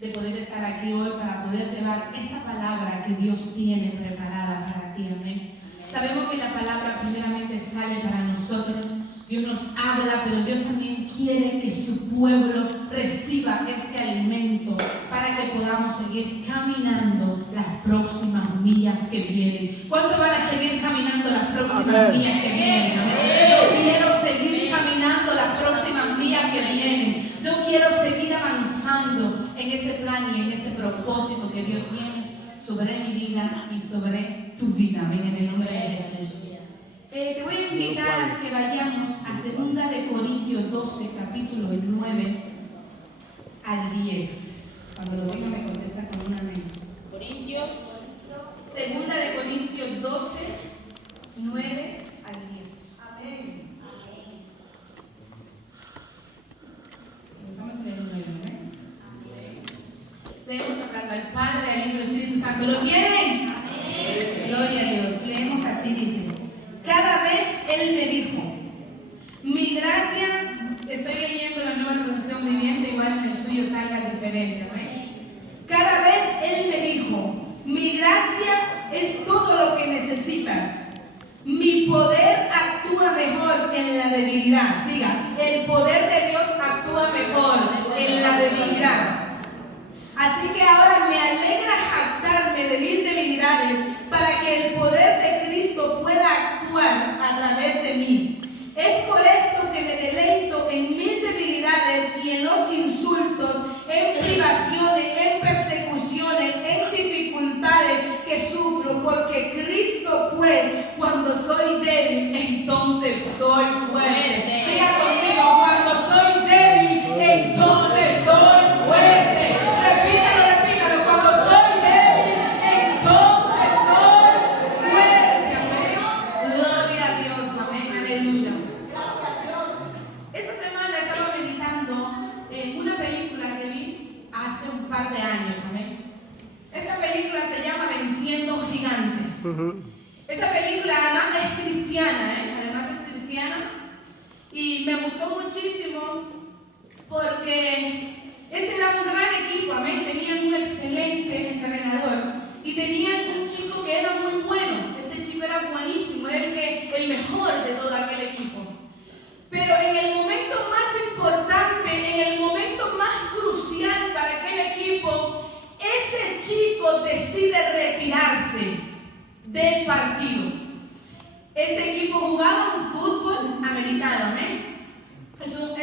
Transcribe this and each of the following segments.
de poder estar aquí hoy para poder llevar esa palabra que Dios tiene preparada para ti, amén. Sabemos que la palabra primeramente sale para nosotros, Dios nos habla, pero Dios también quiere que su pueblo reciba ese alimento para que podamos seguir caminando las próximas millas que vienen. ¿Cuánto van a seguir caminando las próximas millas que vienen? Amén. Yo quiero seguir caminando las próximas millas que vienen. Yo quiero seguir avanzando en ese plan y en ese propósito que Dios tiene sobre mi vida y sobre tu vida. Amén, en el nombre de Jesús. Te voy a invitar que vayamos a 2 Corintios 12, capítulo 9 al 10. Cuando lo venga me contesta con un amén. 2 Corintios 12, 9 al 10. Amén. Empezamos en el 9, ¿eh? Leemos hablando al Padre, al Hijo y al Espíritu Santo. ¿Lo tienen? Amén. Gloria a Dios. Leemos así, dice. Cada vez Él me dijo, mi gracia, estoy leyendo la nueva traducción viviente, igual en el suyo salga diferente, ¿no? Cada vez Él me dijo, mi gracia es todo lo que necesitas. Mi poder actúa mejor en la debilidad. Diga, el poder de Dios actúa mejor en la debilidad. Así que ahora me alegra jactarme de mis debilidades para que el poder de Cristo pueda actuar a través de mí. Es por esto que me deleito en mis debilidades y en los insultos, en privaciones, en persecuciones, en dificultades que sufro, porque Cristo, pues, cuando soy débil, entonces soy fuerte. Diga conmigo, cuando soy débil, entonces soy fuerte. Repítalo, cuando soy débil, entonces soy fuerte. Amén. Gloria a Dios, amén, aleluya. Esta semana estaba meditando en una película que vi hace un par de años, amén. Esta película se llama Venciendo Gigantes. Esta película además es cristiana, y me gustó muchísimo porque este era un gran equipo, amén. Tenían un excelente entrenador y tenían un chico que era muy bueno. Este chico era buenísimo, era el mejor de todo aquel equipo. Pero en el momento más importante, en el momento más crucial para aquel equipo, ese chico decide retirarse del partido. Este equipo jugaba un fútbol americano, amén. Es un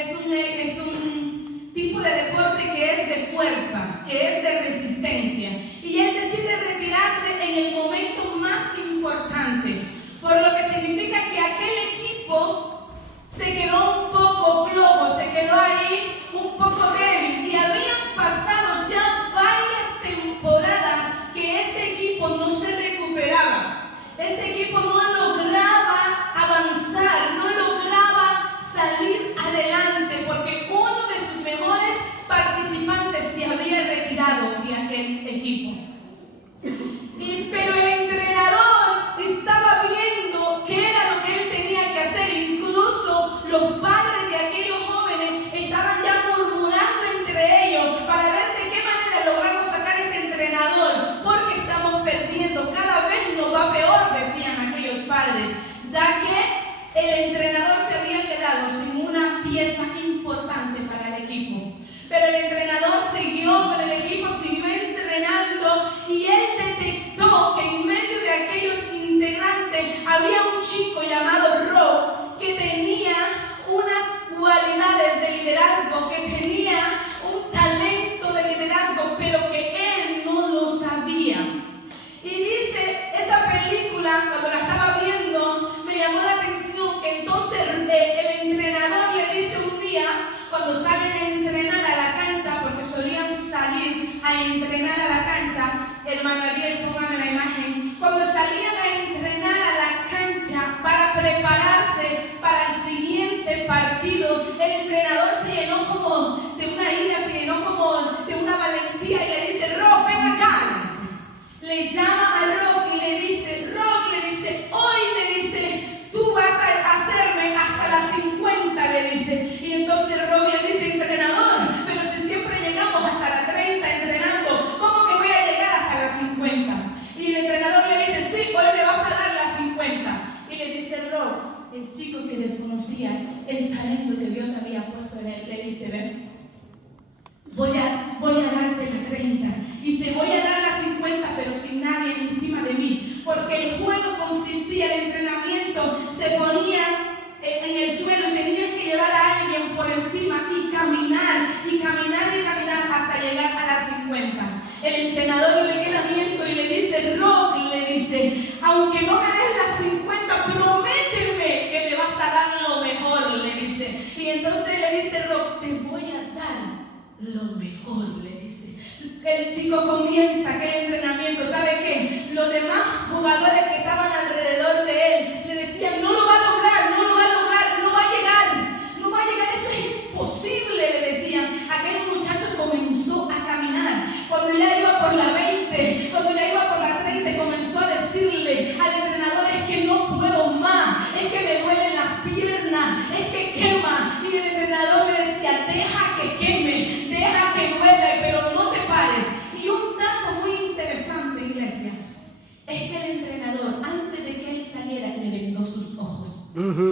tipo de deporte que es de fuerza, que es de resistencia. Y él decide retirarse en el momento más importante, por lo que significa que aquel equipo se quedó un poco flojo, se quedó ahí un poco débil. Y habían pasado ya varias temporadas que este equipo no se recuperaba. Este equipo no lograba avanzar, no lograba salir adelante porque uno de sus mejores participantes se había retirado de aquel equipo. Pero el entrenador estaba viendo qué era lo que él tenía que hacer. Incluso los padres de aquellos jóvenes estaban ya murmurando entre ellos para ver de qué manera logramos sacar a este entrenador, porque estamos perdiendo, cada vez nos va peor, decían aquellos padres, ya que el entrenador se había quedado sin una pieza importante para el equipo. Pero el entrenador siguió con el equipo, siguió entrenando, y él detectó que en medio de aquellos integrantes había un chico llamado Rob que tenía unas cualidades de liderazgo, que tenía un talento de liderazgo, pero que él no lo sabía. Y dice, esa película, cuando la estaba viendo, me llamó la atención que entonces el entrenador le dice un día, cuando salen a entrenar a la cancha, porque solían salir a entrenar a la cancha, hermano Ariel, póngame la imagen, cuando salían a entrenar a la cancha para prepararse para el siguiente partido, el entrenador se llenó como de una ira, se llenó como de una valentía y le dice, Rob, ven acá, le llama a Rob y le dice, hoy le dice, tú vas a hacerme hasta las 50, le dice. Y entonces Rob le dice, entrenador, pero si siempre llegamos hasta las 30, y se voy a dar las 50, pero sin nadie encima de mí, porque el juego consistía, el entrenamiento, se ponían en el suelo y tenían que llevar a alguien por encima y caminar hasta llegar a las 50. El entrenador le queda viendo y le dice: Rock, le dice, aunque no me des las 50, prométeme que me vas a dar lo mejor, le dice. Y entonces le dice Rock: te voy a dar lo mejor, le dice. El chico comienza aquel entrenamiento. ¿Sabe qué? Los demás jugadores que estaban alrededor de él le decían: no lo va a lograr, no lo va a lograr, no va a llegar, eso es imposible, le decían. Aquel muchacho comenzó a caminar. Cuando ya iba por la 20, cuando ya iba por la 30, comenzó a decirle al entrenador: es que no puedo más, es que me duelen las piernas, es que quema. Y el entrenador le decía: deja que queme, deja que duele, pero no te pares. Y un dato muy interesante, iglesia, es que el entrenador, antes de que él saliera, le vendó sus ojos.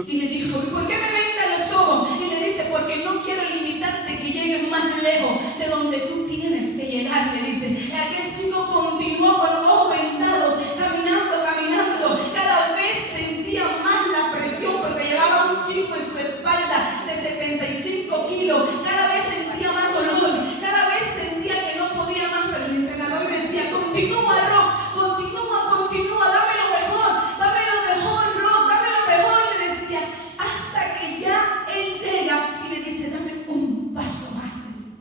Y le dijo: ¿por qué me vendan los ojos? Y le dice: porque no quiero limitarte que llegues más lejos de donde tú tienes que llegar, le dice. Aquel chico continuó con los ojos vendados, caminando. Cada vez sentía más la presión, porque llevaba un chico en su espalda de 65 kilos. Cada vez sentía más dolor, cada vez sentía que no podía más, pero el entrenador le decía: continúa, Rock, continúa, dame lo mejor, Rock, dame lo mejor, le decía, hasta que ya él llega y le dice: dame un paso más, le dice.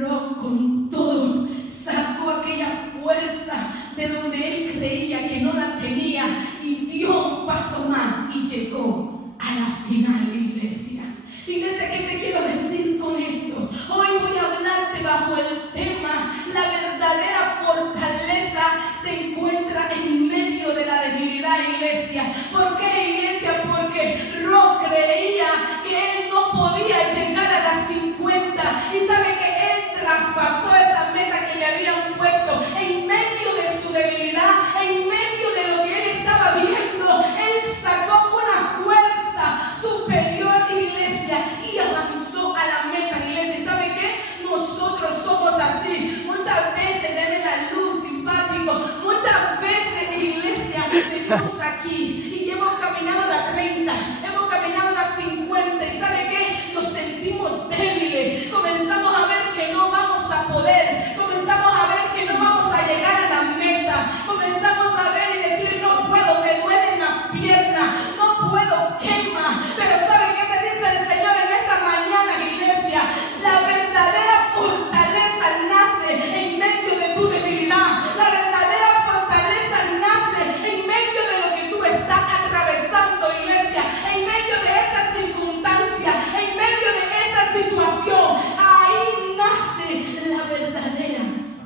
Rock con todo sacó aquella fuerza de donde él creía que no la tenía y dio un paso más y llegó a la final, iglesia. Iglesia, ¿qué te quiero decir con esto? Hoy voy a hablarte bajo el tema: la verdadera fortaleza se encuentra en medio de la debilidad, iglesia. ¿Por qué, iglesia? Porque Rock creía que él no podía llegar a las 50 y sabe que él traspasó esa meta que le habían puesto en medio de su debilidad, en medio de lo que él estaba viendo. Él sacó una fuerza superior, iglesia, y avanzó a la meta, iglesia. ¿Y sabe qué? Nosotros somos así. Muchas veces, deme la luz, simpático, muchas veces, iglesia, venimos aquí y hemos caminado la 30, hemos caminado la 50 y ¿sabe qué? Nos sentimos débiles, comenzamos a ver que no vamos a poder, comenzamos a ver que no vamos a llegar a la meta, comenzamos a ver y decir: no puedo, me duelen las piernas, no puedo, quema. Pero ¿sabe qué te dice el Señor en esta mañana, iglesia? La verdadera fortaleza nace en medio de tu debilidad. La verdadera fortaleza nace en medio de lo que tú estás atravesando, iglesia, en medio de esa circunstancia, en medio de esa situación. Ahí nace la verdadera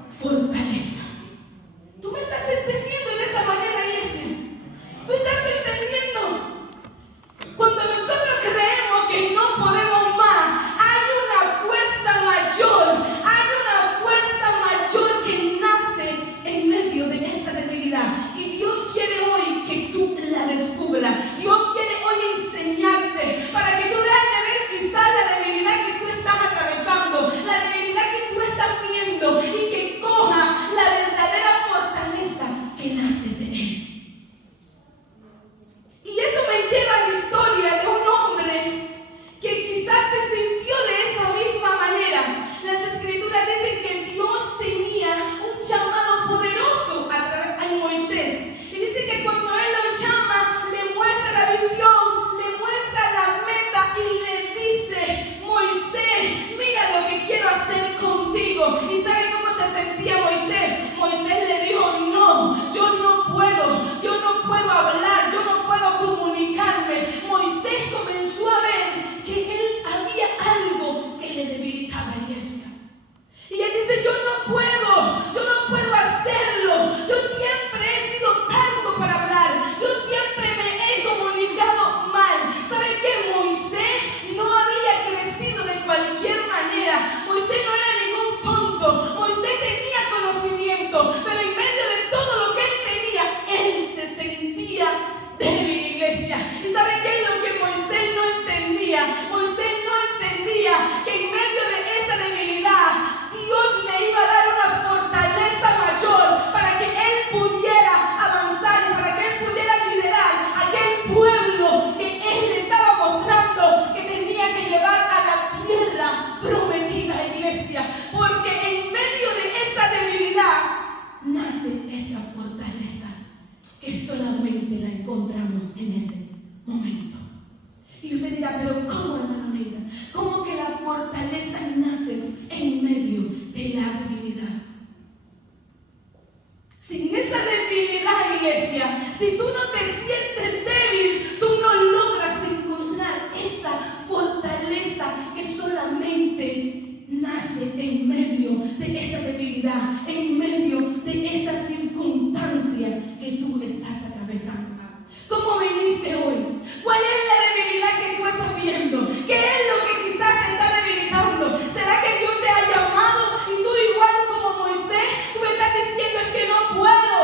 fortaleza. ¿Tú me estás entendiendo en esta mañana, iglesia? ¿Tú estás entendiendo? Cuando nosotros creemos que no podemos más, hay una fuerza mayor que nace en medio de esa debilidad. Y Dios quiere hoy que tú la descubras. Dios quiere hoy enseñarte para que tú dejes de ver quizás la debilidad que tú estás atravesando, la debilidad que tú estás viendo, y que coja la verdadera fortaleza que nace de Él. Y esto me lleva a la historia de un hombre que quizás se sintió de esa misma manera. Las escrituras dicen que Dios tenía un llamado poderoso en Moisés. Y dice que cuando Él lo llama, le muestra la visión, le muestra la meta y le dice: Moisés, mira lo que quiero hacer contigo. ¿Y sabe cómo se sentía Moisés? Moisés le dijo: no, yo no puedo hablar, yo no puedo comunicarme. Moisés comenzó a ver que él había algo que le debilitaba, iglesia. Y él dice: yo no puedo hacerlo. Yo siempre he sido tardo para hablar. Yo siempre me he comunicado mal. ¿Sabe qué? Moisés no había crecido de cualquier manera. Moisés no era ningún tonto. encontramos en ese momento. Y usted dirá, pero ¿cómo, hermana Neida? ¿Cómo que la fortaleza nace en medio de la debilidad? Sin esa debilidad, iglesia, si tú no te sientes débil, tú no logras encontrar esa fortaleza que solamente nace en medio de esa debilidad, en medio de esa circunstancia que tú estás atravesando. ¿Cómo viniste hoy? ¿Cuál es la debilidad que tú estás viendo? ¿Qué es lo que quizás te está debilitando? ¿Será que Dios te ha llamado y tú igual como Moisés, tú estás diciendo es que no puedo,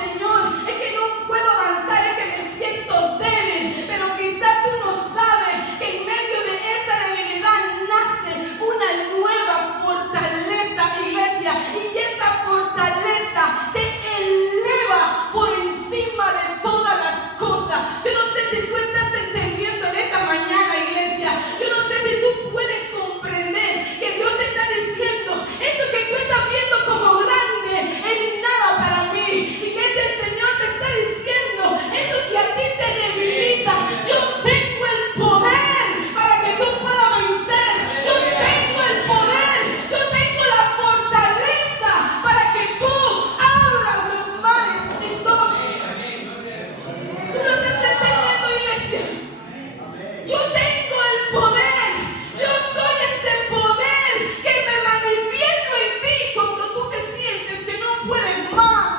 Señor, es que no puedo avanzar, es que me siento débil? Pero quizás tú no sabes que en medio de esa debilidad nace una nueva fortaleza, iglesia, y esa fortaleza te eleva por encima de todas las cosas. Yo no sé si tú estás entendiendo en esta mañana, iglesia. Yo no sé si tú puedes comprender que Dios te está diciendo eso que tú estás viendo como grande es nada para mí. Iglesia, el Señor te está diciendo eso que a ti te debilita. Yo tengo el poder para que tú puedas vencer. Yo tengo el poder. Yo tengo la fortaleza para que tú abras los mares en dos. ¿Tú no te estás entendiendo, iglesia? Yo tengo el poder. Yo soy ese poder que me manifiesto en ti cuando tú te sientes que no puedes más.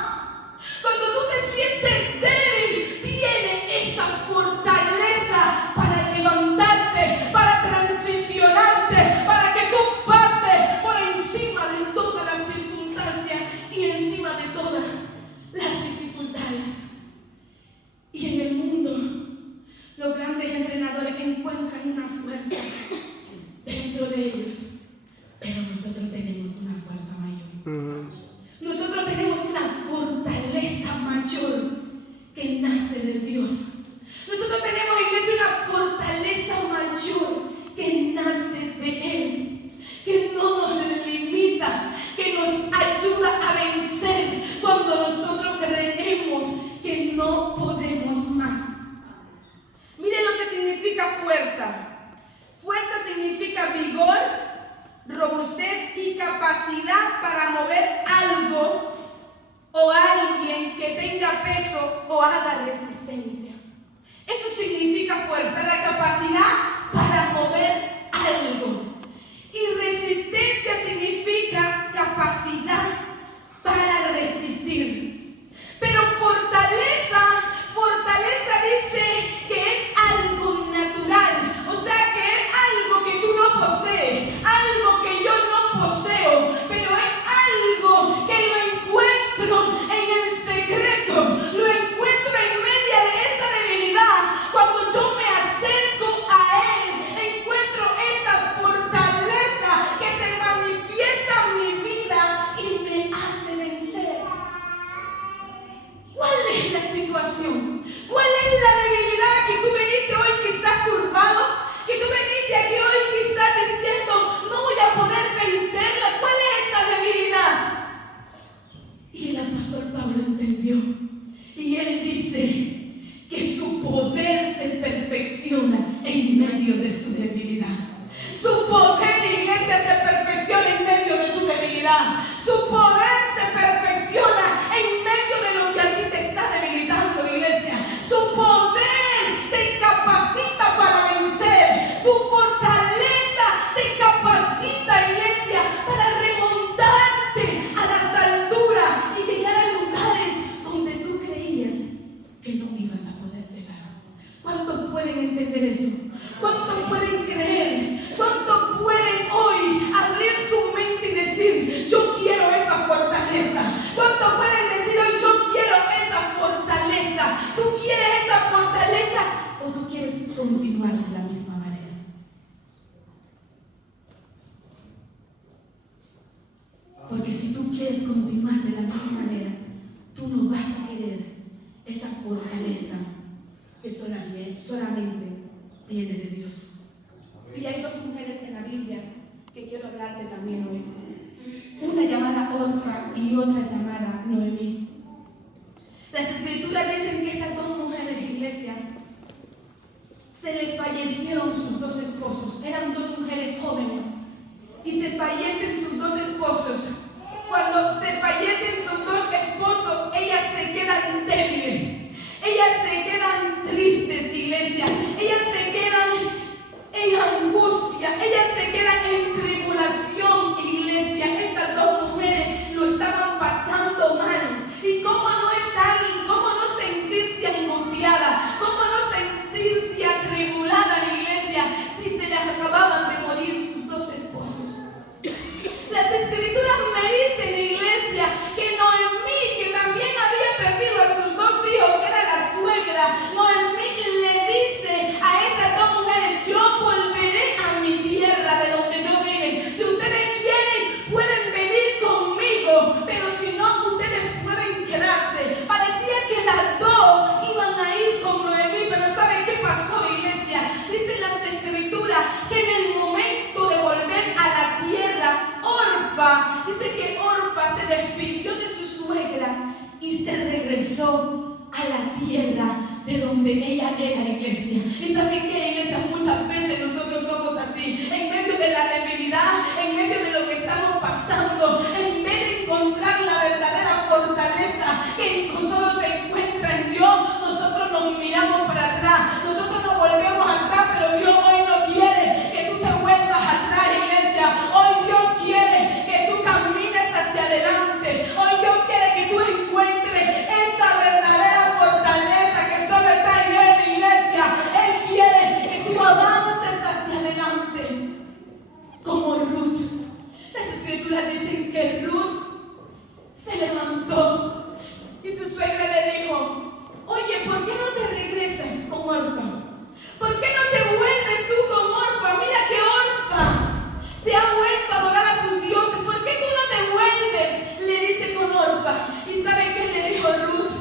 Cuando tú te sientes débil, viene esa fortaleza para levantarte, para transicionarte, para que tú pases por encima de todas las circunstancias y encima de todas las dificultades. Y en el mundo, los grandes entrenadores encuentran una fuerza dentro de ellos, pero nosotros tenemos una fuerza mayor. Nosotros tenemos una fortaleza mayor que nace de Dios. Nosotros tenemos, iglesia, una fortaleza mayor que nace de Él, que no nos limita, que nos ayuda a vencer cuando nosotros creemos que no podemos más. Mire lo que significa fuerza. Fuerza significa vigor, robustez y capacidad para mover algo o alguien que tenga peso o haga resistencia. Eso significa fuerza, la capacidad para mover algo. Y resistencia significa capacidad para resistir. Pero fortaleza dice que es algo natural, o sea que es algo que tú no posees, algo que yo no poseo, pero es algo que lo encuentro en el secreto, lo encuentro en medio de esa debilidad. Cuando yo me acerco a Él, encuentro esa fortaleza que se manifiesta en mi vida y me hace vencer. ¿Cuál es la situación? ¿Cuál es la debilidad que tú veniste hoy quizás turbado? Que tú veniste aquí hoy quizás diciendo, no voy a poder vencerla. ¿Cuál es esa debilidad? Y el apóstol Pablo entendió. Y él dice que su poder se perfecciona en medio de su debilidad. Su poder, iglesia, se perfecciona en medio de tu debilidad. Su poder se perfecciona en medio de lo que a ti te está debilitando, iglesia. Su poder te capacita para vencer. Su fortaleza te capacita, iglesia, para remontarte a las alturas y llegar a lugares donde tú creías que no ibas a poder llegar. ¿Cuántos pueden entender eso? ¿Cuántos pueden creer? ¿Cuántos pueden hoy abrir su mente y decir, yo quiero esa fortaleza? ¿Cuántos pueden decir hoy, yo quiero esa fortaleza? ¿Tú quieres esa fortaleza o tú quieres continuar de la misma manera? Porque si tú quieres continuar de la misma manera, tú no vas a querer esa fortaleza que solamente viene de Dios. Y hay dos mujeres en la Biblia que quiero hablarte también hoy. Una llamada Orfa y otra llamada Noemí. Las escrituras dicen que estas dos mujeres, iglesia, se les fallecieron sus dos esposos. Eran dos mujeres jóvenes y se fallecen sus dos esposos. Cuando se fallecen sus dos esposos, ellas se quedan débiles, ellas se quedan tristes, iglesia, ellas se quedan en angustia, ellas se quedan en tribulación, iglesia. Estas dos mujeres lo estaban pasando mal. ¿Y cómo no sentirse angustiada? ¿Cómo no sentirse atribulada, iglesia, si se les acababan de morir sus dos esposos? Las escrituras me dicen, iglesia, que Noemí, que también había perdido a sus dos hijos, que era la suegra, Noemí le dice a estas dos mujeres: yo volveré a mi tierra de donde yo vine. Si ustedes quieren, pueden venir conmigo, pero si no, ustedes pueden quedarse. Parecía que las dos iban a ir con Noemí, pero ¿saben qué pasó, iglesia? Dicen las escrituras que en el momento de volver a la tierra, Orfa, dice que Orfa se despidió de su suegra y se regresó a la tierra de donde ella era, iglesia. ¿Y saben qué, iglesia? Muchas veces nosotros somos así, en medio de la debilidad, en medio de lo que estamos pasando, en vez de encontrar la verdadera fortaleza que solo se encuentra en Dios, nosotros nos miramos para atrás, nosotros nos volvemos atrás, pero Dios hoy no quiere que tú te vuelvas atrás, iglesia. Hoy Dios quiere que tú camines hacia adelante. Hoy Dios quiere que tú encuentres esa verdadera fortaleza que solo está en Él, iglesia. Él quiere que tú avances hacia adelante como Ruth. Las escrituras dicen que Ruth se levantó y su suegra le dijo: oye, ¿por qué no te regresas con Orfa? ¿Por qué no te vuelves tú con Orfa? Mira que Orfa se ha vuelto a adorar a sus dioses. ¿Por qué tú no te vuelves? Le dice con Orfa. ¿Y sabe qué le dijo Ruth?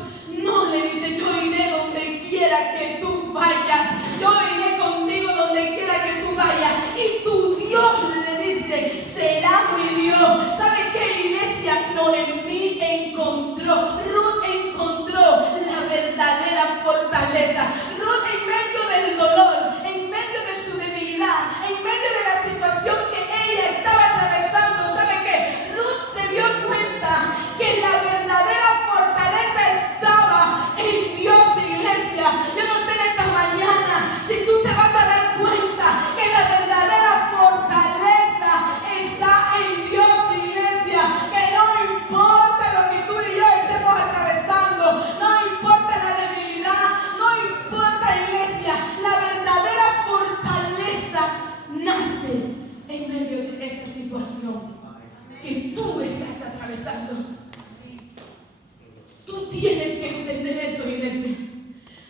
No, le dice: yo iré donde quiera que tú vayas. Yo iré contigo donde quiera que tú vayas. Y tu Dios, le dice, será mi Dios. ¿Sabe qué, iglesia? Noemí encontró, Ruth encontró la verdadera fortaleza. Ruth, en medio del dolor, en medio de su debilidad, en medio de la situación que ella estaba atravesando, ¿sabe qué? Ruth se dio cuenta que la verdadera fortaleza estaba en Dios, iglesia. Yo no sé en esta mañana si tú te vas a dar cuenta que la verdadera fortaleza está en Dios, iglesia. Que no importa lo que tú y yo estemos atravesando, no importa la debilidad, no importa, iglesia, la verdadera fortaleza nace en medio de esa situación que tú estás atravesando. Tú tienes que entender esto, iglesia,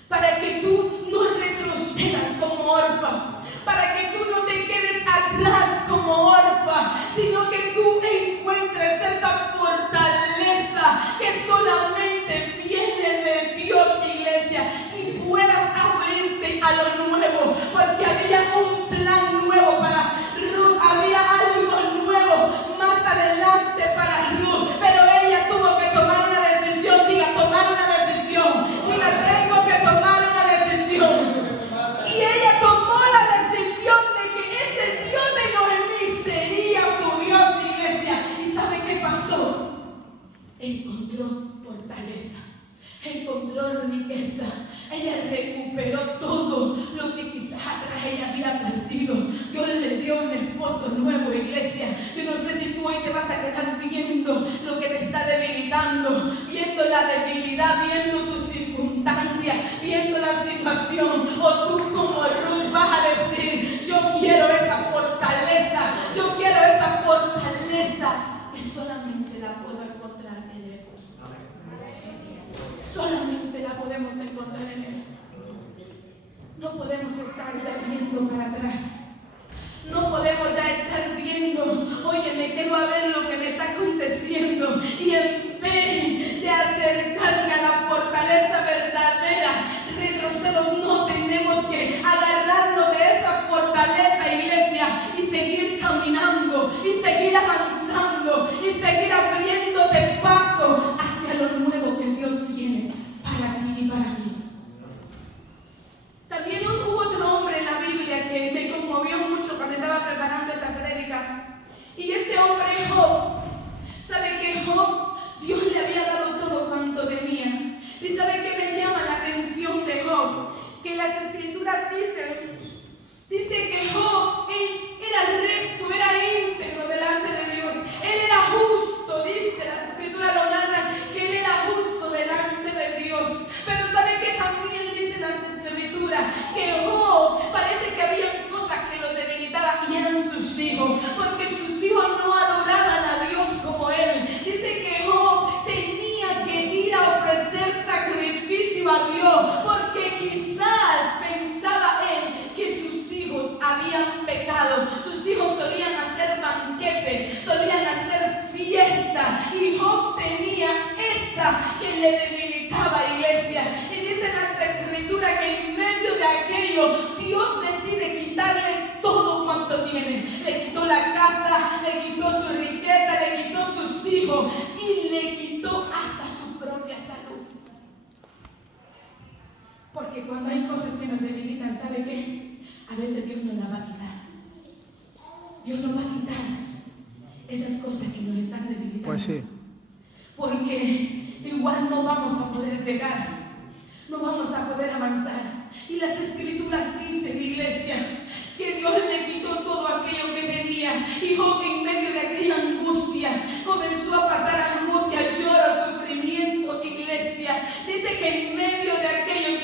para que tú no retrocedas como Orfa, para que tú no te quedes atrás como Orfa, sino que tú encuentres esa fortaleza que solamente viene de Dios, iglesia, y puedas abrirte a lo nuevo, porque había un plan nuevo para Ruth, había algo nuevo más adelante para Ruth, pero ella tuvo que tomar una decisión. Diga, tomar una decisión. Diga, tengo que tomar una decisión. Y ella tomó la decisión de que ese Dios de Noemí sería su Dios, iglesia. ¿Y sabe qué pasó? Encontró fortaleza, encontró riqueza. Ella recuperó todo lo que quizás atrás ella había perdido. Dios le dio un esposo nuevo, iglesia. Yo no sé si tú hoy te vas a quedar viendo lo que te está debilitando, viendo la debilidad, viendo tus circunstancias, viendo la situación, o tú como Ruth vas a decir: yo quiero esa fortaleza, yo quiero esa fortaleza que solamente la puedo encontrar en Él. Solamente la podemos encontrar en Él. No podemos estar ya viendo para atrás. No podemos ya estar viendo: oye, me quedo a ver lo que me está aconteciendo, y en vez de acercarme a la fortaleza verdadera, retrocedo. No, tenemos que agarrarnos de esa fortaleza, iglesia, y seguir caminando, y seguir avanzando, y seguir abriéndote paso hacia lo nuevo que Dios tiene cuando hay cosas que nos debilitan, ¿sabe qué? A veces Dios nos las va a quitar. Dios nos va a quitar esas cosas que nos están debilitando. Pues sí. Porque igual no vamos a poder llegar, no vamos a poder avanzar. Y las Escrituras dicen, iglesia, que Dios le quitó todo aquello que tenía. Y Job, en medio de aquella angustia, comenzó a pasar angustia, lloro, sufrimiento, iglesia. Dice que en medio de aquello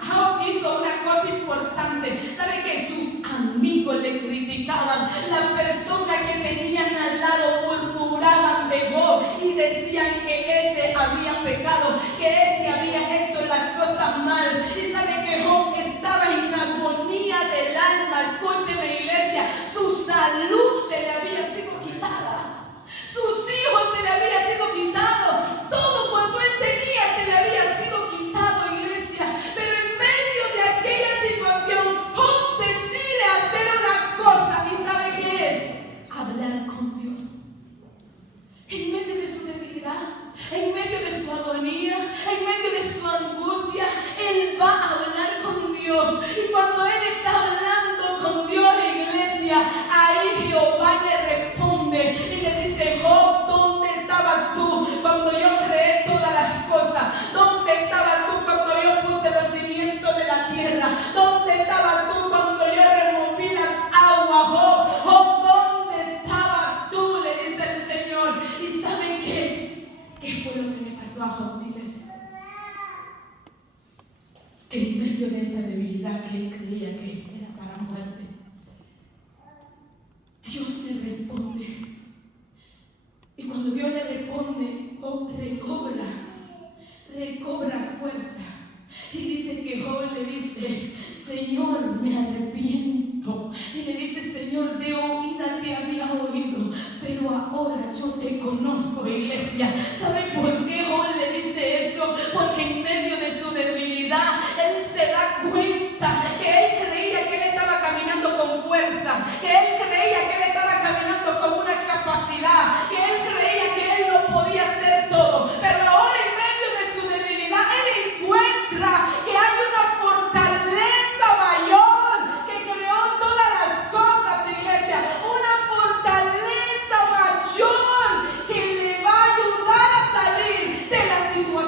Job hizo una cosa importante. ¿Sabe que sus amigos le criticaban? Las personas que tenían al lado murmuraban de Job y decían que ese había pecado, que ese había hecho las cosas mal. Y sabe que Job estaba en agonía del alma. Escúcheme, iglesia, su salud se le había sido quitada, sus hijos se le había sido quitado, todo cuanto él tenía se le había sido quitado, iglesia. Pero en medio de aquella situación, Job decide hacer una cosa. ¿Y sabe qué es? Hablar con Dios. En medio de su debilidad, en medio de su agonía, en medio de su angustia, él va a hablar con Dios. Y cuando él está hablando con Dios, iglesia, ahí Jehová le responde y le dice: Job, ¿dónde estabas tú cuando yo creé todas las cosas? ¿Dónde estabas tú cuando yo puse los cimientos de la tierra? ¿Dónde estabas tú cuando yo removí las aguas? Job, Job, ¿dónde estabas tú? Le dice el Señor. ¿Y saben qué? ¿Qué fue lo que le pasó a Job, iglesia? Que en medio de esa debilidad que él creía que era para muerte, Dios le responde. Y cuando Dios le responde, Job recobra fuerza. Y dice que Job le dice: Señor, me arrepiento. Y le dice: Señor, de oída te había oído, pero ahora yo te conozco, iglesia. ¿Sabe por qué Job le dice eso? Porque en medio de su debilidad, él se da cuenta que él creía que él estaba caminando con fuerza, que él creía que él estaba caminando con una capacidad, que él creía que él lo podía hacer todo. Pero ahora, en medio de su debilidad, él encuentra que hay una fortaleza mayor que creó todas las cosas, iglesia. Una fortaleza mayor que le va a ayudar a salir de la situación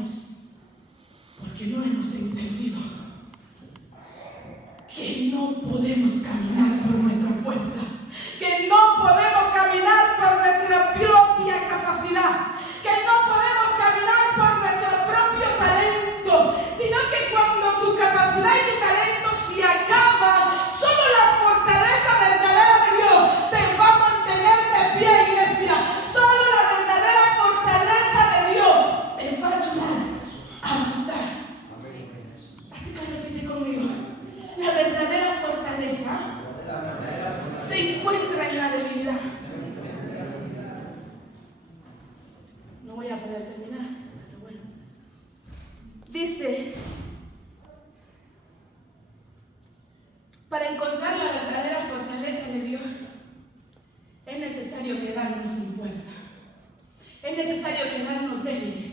caemos porque no hemos entendido que no podemos caminar por nuestra fuerza, que no podemos caminar por nuestra propia capacidad, que no podemos caminar por nuestro propio talento, sino que cuando tu capacidad y tu talento se acaban, solo la fortaleza verdadera de Dios te va a mantener de pie, iglesia. Solo la verdadera fortaleza de Dios te va a ayudar a avanzar. Así que repite conmigo. La verdadera fortaleza se encuentra en la debilidad. No voy a poder terminar, pero bueno. Dice, para encontrar la verdadera fortaleza de Dios, es necesario quedarnos sin fuerza. Es necesario quedarnos débiles.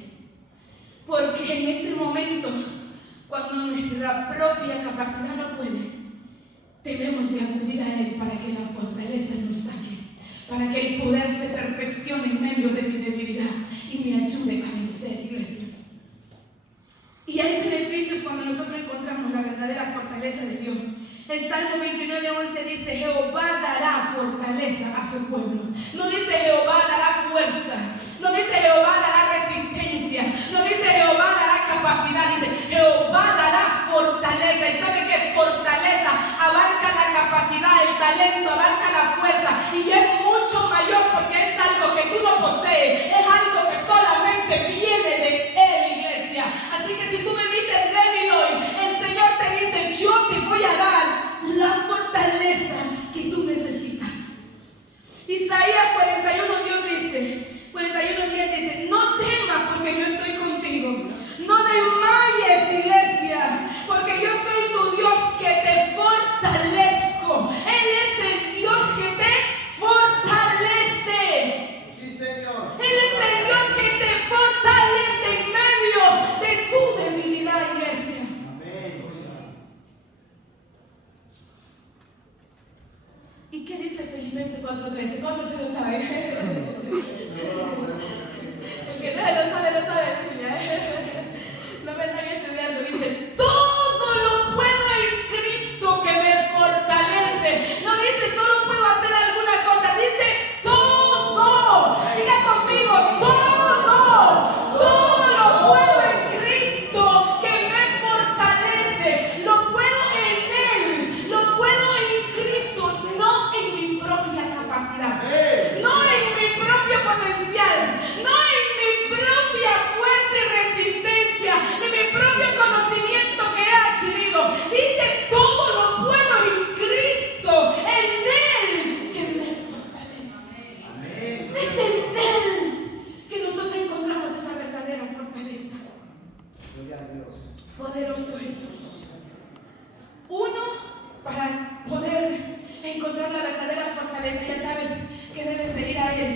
Porque en ese momento, cuando nuestra propia capacidad no puede, debemos de acudir a Él para que la fortaleza nos saque, para que el poder se perfeccione en medio de mi debilidad y me ayude a vencer, iglesia. Y hay beneficios cuando nosotros encontramos la verdadera fortaleza de Dios. En Salmo 29:11 dice, Jehová dará fortaleza a su pueblo. No dice Jehová dará fuerza, no dice Jehová dará resistencia, no dice Jehová dará capacidad, dice Jehová dará fortaleza. ¿Y sabe qué? Fortaleza abarca la capacidad, el talento, abarca la fuerza, y es mucho mayor porque es algo que tú no posees, es algo que solamente viene de Él, iglesia. Así que si tú me viste débil hoy, el Señor te dice, yo te voy a dar la fortaleza que tú necesitas. Isaías 41:10 dice, no temas porque yo estoy contigo. No desmayes, iglesia, porque yo soy tu Dios que te fortalezco. Él es el Dios que te fortalece. Sí, Señor. Él es el Dios que te fortalece en medio de tu debilidad, iglesia. Amén. ¿Y qué dice Filipenses 4:13? ¿Cuándo se lo sabe? El que no lo sabe, Biblia. No me están estudiando. Dice, todo lo puedo en Cristo que me fortalece. No dice, solo puedo hacer alguna cosa. Dice, todo. Diga conmigo, todo. Todo lo puedo en Cristo que me fortalece. Lo puedo en Él. Lo puedo en Cristo, no en mi propia capacidad. No en mi propio potencial. No en mi propia fuerza y resistencia, de mi propio conocimiento que he adquirido. Dice, todo lo puedo en Cristo, en Él que me fortalece. Amén. Es en Él que nosotros encontramos esa verdadera fortaleza. Gloria a Dios. Poderoso Jesús. Uno, para poder encontrar la verdadera fortaleza, ya sabes que debes de ir a Él,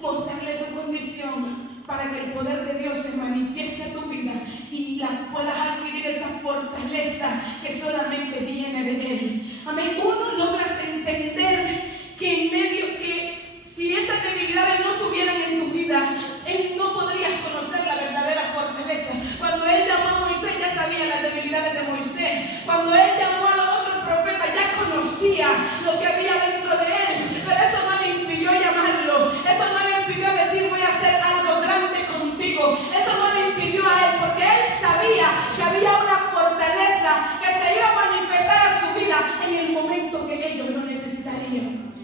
mostrarle tu condición, para que el poder de Dios se manifieste en tu vida y puedas adquirir esa fortaleza que solamente viene de Él. Amén. Uno logras entender que en medio que si esas debilidades no tuvieran en tu vida, Él no podrías conocer la verdadera fortaleza. Cuando Él llamó a Moisés, ya sabía las debilidades de Moisés. Cuando Él llamó a los otros profetas, ya conocía lo que había dentro de Él. Pero eso no le impidió llamarlo. Eso no le impidió decir, voy a hacer algo grande contigo. Eso no le impidió a Él, porque Él sabía que había una fortaleza que se iba a manifestar a su vida en el momento que ellos lo necesitarían.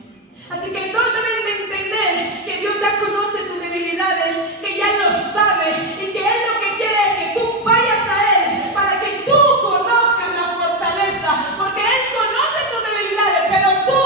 Así que todos deben de entender que Dios ya conoce tus debilidades, que ya lo sabe, y que Él lo que quiere es que tú vayas a Él para que tú conozcas la fortaleza, porque Él conoce tus debilidades, pero tú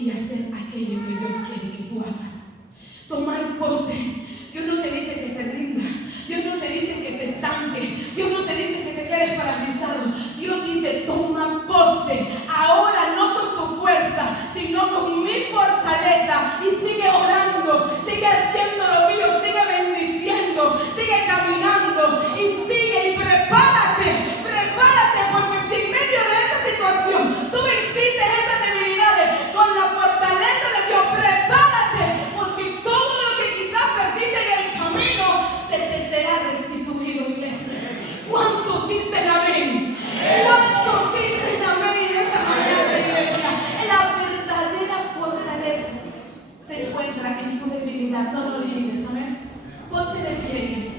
y hacer aquello que Dios quiere que tú hagas. Tomar pose. Dios no te dice que te rinda. Dios no te dice que te estanque. Dios no te dice que te quedes paralizado. Dios dice, toma pose. Ahora no con tu fuerza, sino con mi fortaleza. Y sigue orando, sigue haciendo lo mío, sigue bendiciendo, sigue caminando y sigue y prepárate, porque si en medio de esa situación tú venciste esas debilidades con la fortaleza de Dios, prepárate, porque todo lo que quizás perdiste en el camino se te será restituido, iglesia. ¿Cuántos dicen amén? ¿Cuántos dicen amén en esta mañana, iglesia? La verdadera fortaleza se encuentra en tu debilidad, no lo olvides, amén. Ponte de pie, iglesia.